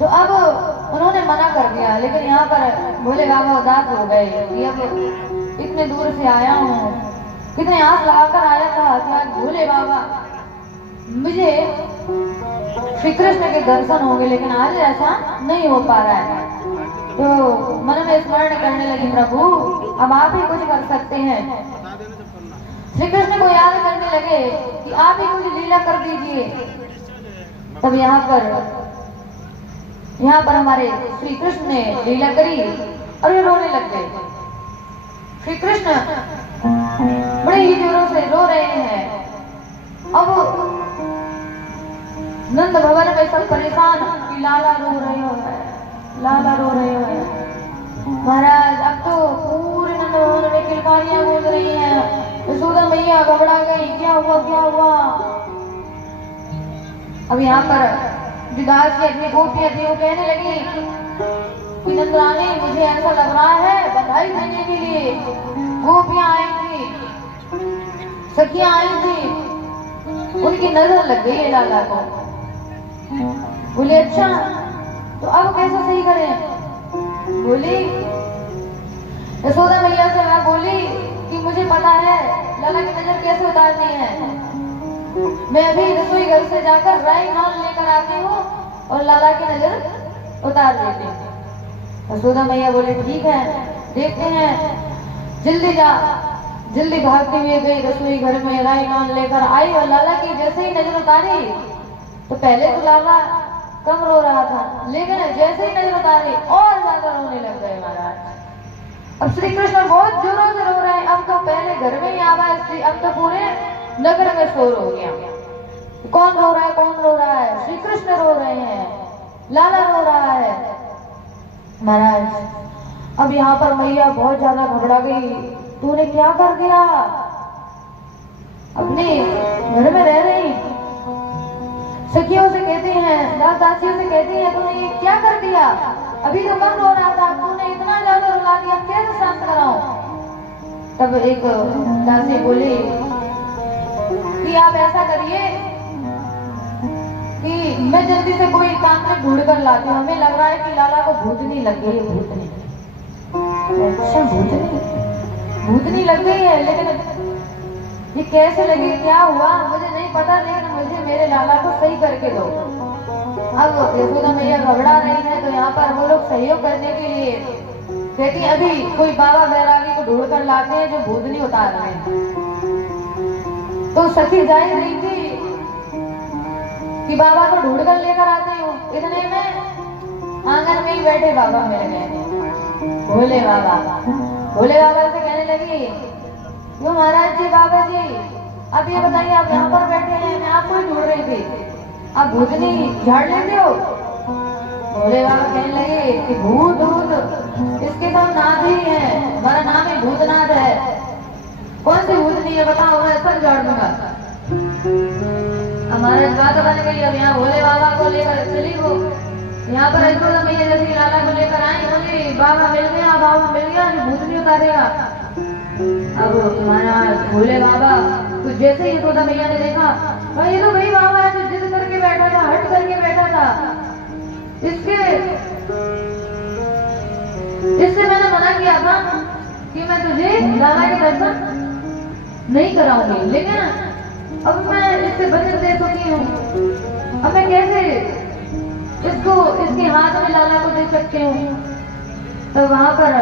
तो अब उन्होंने मना कर दिया, लेकिन यहाँ पर भोले बाबा उदास हो गए कि अब इतने दूर से आया हूँ, कितने आस लगाकर आया था कि आज भोले बाबा मुझे श्री कृष्ण के दर्शन होंगे, लेकिन आज ऐसा नहीं हो पा रहा है। तो मन में स्मरण करने लगी, प्रभु अब आप ही कुछ कर सकते हैं। श्री कृष्ण को याद करने लगे कि आप ही कुछ लीला कर दीजिए। तब यहाँ पर हमारे श्री कृष्ण ने लीला करी और ये रोने लग गए। श्री कृष्ण बड़े ही जोरों से रो रहे हैं। अब नंद भवन में सब परेशान कि लाला रो रहे हो, लाला रो रहे हो। महाराज अब तो पूरे नंद भवन में किलकारियां गूंज रही हैं। यशोदा मैया घबरा गई, क्या हुआ क्या हुआ। अब यहाँ पर विदास अपनी गोपियां थी, वो कहने लगी कि नंदरानी मुझे ऐसा लग रहा है बधाई देने के लिए गोपियां आई थी, सखियां आई थी, उनकी नजर लग गई है लाला को। बोले अच्छा तो अब कैसे सही करें। बोली यशोदा मैया से मैं बोली कि मुझे पता है लाला की नजर कैसे उतारनी है। मैं अभी रसोई घर से जाकर राई नाल लेकर आती हूँ और लाला की नजर उतार देती हूँ। यशोदा मैया बोले ठीक है देखते हैं। जल्दी भागते हुए गई रसोई घर में, राई नाल लेकर आई और लाला की जैसे ही नजर उतारी तो पहले तो लाला कम रो रहा था, लेकिन जैसे ही नजर उतारी और ज्यादा रोने लग गए महाराज। अब श्री कृष्ण बहुत जोरों से रो रहे हैं। अब तो पहले घर में ही आवाज थी, अब तो पूरे नगर में शोर हो गया। कौन रो रहा है, कौन रो रहा है। श्री कृष्ण रो रहे हैं, लाला रो रहा है महाराज। अब यहाँ पर मैया बहुत ज्यादा घबरा गई, तूने क्या कर दिया। अपने घर में रह रही सखियों से कहती हैं, दास दासियों से कहती हैं, तूने ये क्या कर दिया। अभी तो कम रो रहा था, तूने इतना ज्यादा रुला दिया, कैसे शांत कराऊं। तब एक दासी बोली कि आप ऐसा करिए कि मैं जल्दी से कोई तांत्रिक ढूंढ कर लाती हूँ, हमें लग रहा है कि लाला को भूतनी लग गई है। भूतनी, अच्छा भूतनी लग गई है, लेकिन ये कैसे लगी, क्या हुआ मुझे नहीं पता, लेकिन मुझे मेरे लाला को सही करके दो। अब यशोदा मैया घबरा रही है, तो यहाँ पर वो लोग सहयोग करने के लिए कहती अभी कोई बाबा बैरागी को ढूंढ कर लाते हैं जो भूतनी उतार रहे हैं। तो सखी जा रही थी कि बाबा को ढूंढ कर लेकर आती हूँ। इतने में आंगन में ही बैठे बाबा मिल गए, भोले बाबा से कहने लगी क्यों महाराज जी, बाबा जी अब ये बताइए आप यहाँ पर बैठे हैं, मैं आपको ही ढूंढ रही थी, आप भूतनी झाड़ लेते हो। भोले बाबा कहने लगे कि भूत इसके तो नाथ ही है, हमारा नाम ही भूतनाथ है। कौन सी भूतनी है बताओ, मैं सब झाड़ दूंगा। हमारा बात बन गई। अब यहाँ भोले बाबा को लेकर चली वो, यहाँ पर यशोदा मैया जैसी लाला को लेकर आई, बोली बाबा मिल गया जो भूतनी उतारेगा। अब महाराज भोले बाबा कुछ जैसे ही यशोदा मैया ने देखा, ये तो वही बाबा है जो जिद करके बैठा था, हट करके बैठा था, इससे मैंने मना किया था कि मैं तुझे लाला के दर्शन नहीं कराऊंगी, लेकिन अब मैं इससे वचन दे चुकी हूँ, अब मैं कैसे इसके हाथ में लाला को दे सकती हूँ। तो वहां पर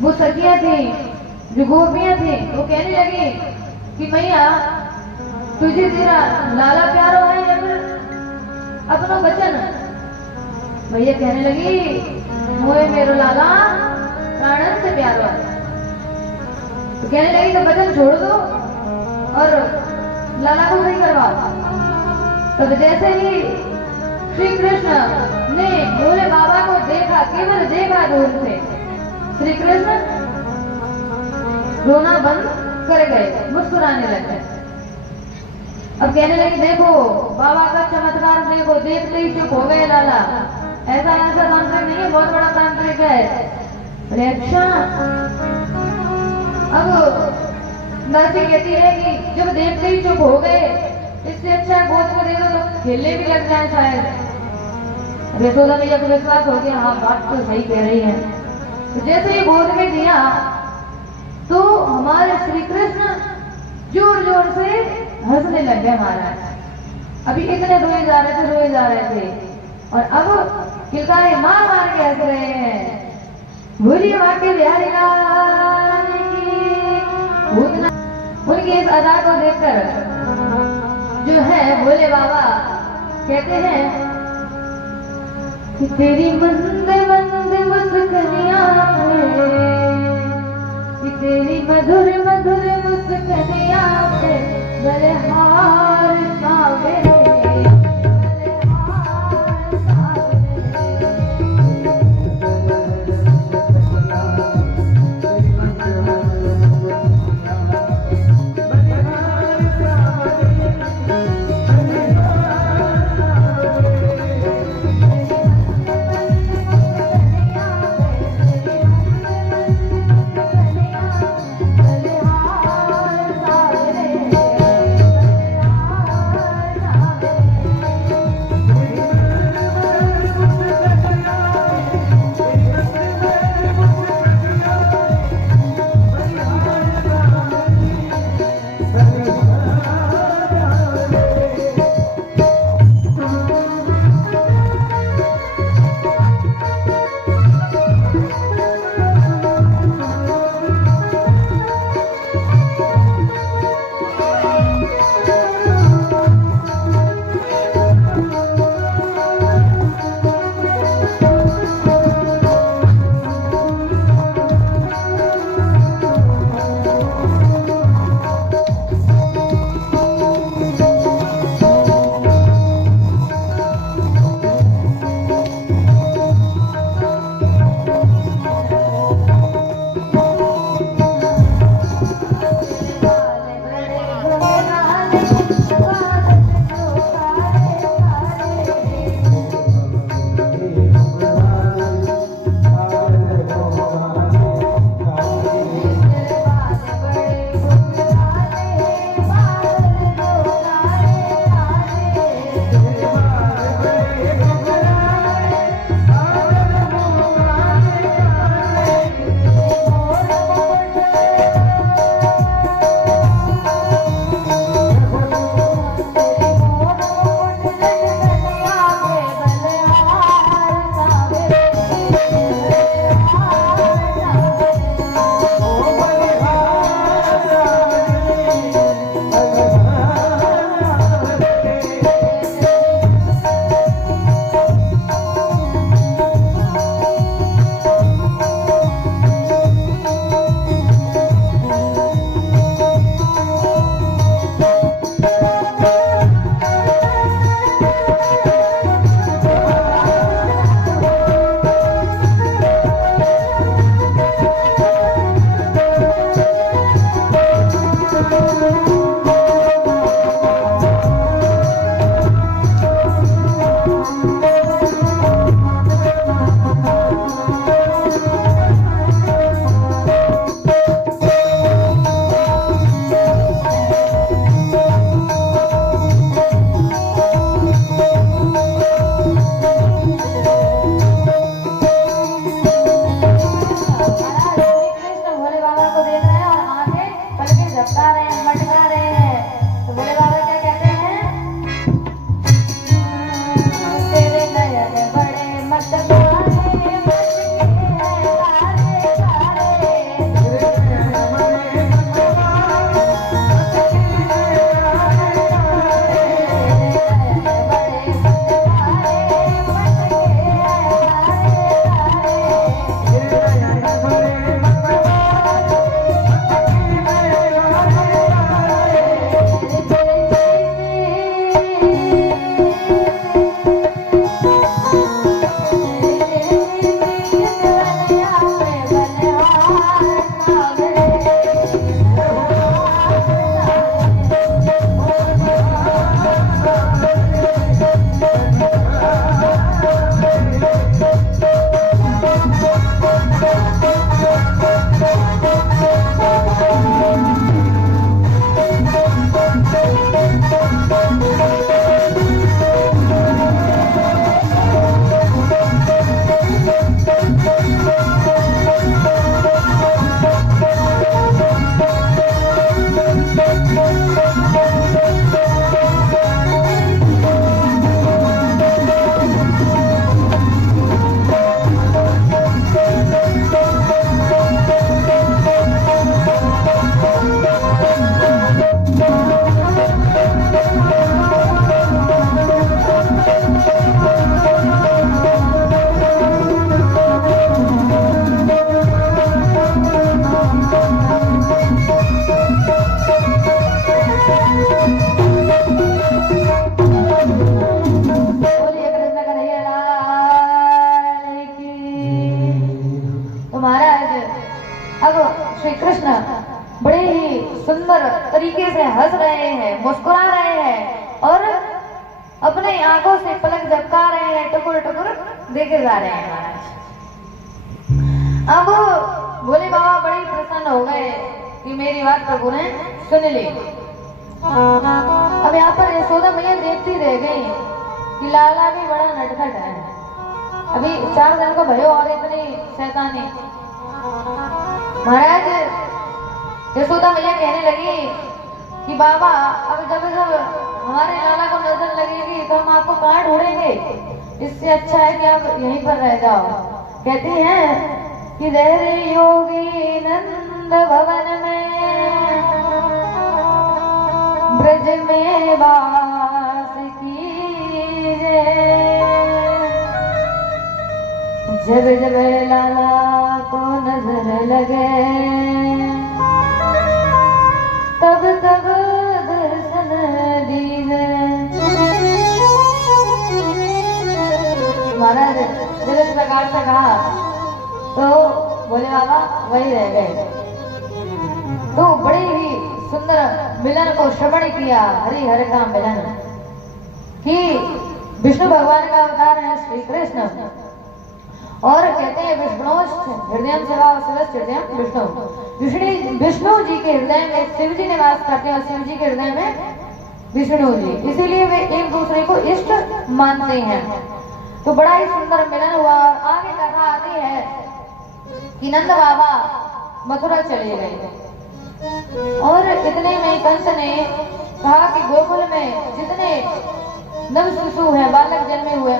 वो सखियां थी, जो गोपियां थी, वो कहने लगी कि मैया तुझे तेरा लाला प्यारो है या फिर अपना वचन। भैया कहने लगी मोए मेरो लाला प्राणन से प्यारो है। तो कहने लगी तो वचन छोड़ दो और लाला को सही करवाओ। तो जैसे ही श्री कृष्ण ने भोले बाबा को देखा, केवल देखा दूर से, श्री कृष्ण रोना बंद कर गए, मुस्कुराने लगे। अब कहने लगी देखो बाबा का चमत्कार देखो, देखते ही चुप हो गए लाला। ऐसा तांत्रिक नहीं है, बहुत बड़ा तांत्रिक है। अच्छा अब दासी कहती है कि जब देखते ही चुप हो गए, इससे अच्छा गोद में दे दो तो खेलने भी लग जाए शायद। यशोदा मैया को विश्वास हो गया, हाँ बात तो सही कह रही है। तो जैसे ही गोद में दिया तो हमारे श्री कृष्ण जोर जोर से हंसने लग गए महाराज। अभी इतने रोए जा रहे थे और अब किलकारे मार मार के हंस रहे हैं। बोलिए वाक्य बिहारी लाल की। उनकी इस अदा को देखकर जो है भोले बाबा कहते हैं कि तेरी मंद मंद मुस्कनिया पे, कि तेरी मधुर मधुर मुस्कनिया पे बलहार सावरे, मुस्कुरा रहे हैं और अपने आंखों से पलक झपका रहे हैं, टुकुर टुकुर देखे जा रहे हैं महाराज। अब भोले बाबा बड़े प्रसन्न हो गए कि मेरी बात प्रभु ने सुन ली। अब यहाँ पर यशोदा मैया देखती रह गई कि लाला भी बड़ा नटखट है, अभी 4 दिन को भयो और इतनी शैतानी। महाराज यशोदा मैया कहने लगी कि बाबा अब जब हमारे लाला को नजर लगेगी तो हम आपको कहाँ ढूंढेंगे, इससे अच्छा है कि आप यहीं पर रह जाओ। कहती हैं कि रहे योगी नंद भवन में, ब्रज में वास कीजे, जब जब लाला को नजर लगे तब तब दर्शन दीजे। महाराज जब इस प्रकार से कहा तो बोले बाबा वही रह गए। तो बड़े ही सुंदर मिलन को श्रवण किया, हरि हर का मिलन, कि विष्णु भगवान का अवतार है श्री कृष्ण। और कहते हैं विष्णुश्च हृदय सेवा विष्णु, विष्णु जी के हृदय में शिव जी निवास करते हैं और शिव जी के हृदय में विष्णु जी, इसीलिए वे एक दूसरे को इष्ट मानते हैं। तो बड़ा ही सुंदर मिलन हुआ। और आगे कथा आती है कि नंद बाबा मथुरा चले गए और इतने में कंस ने कहा कि गोकुल में जितने नव शिशु हैं, बालक जन्मे हुए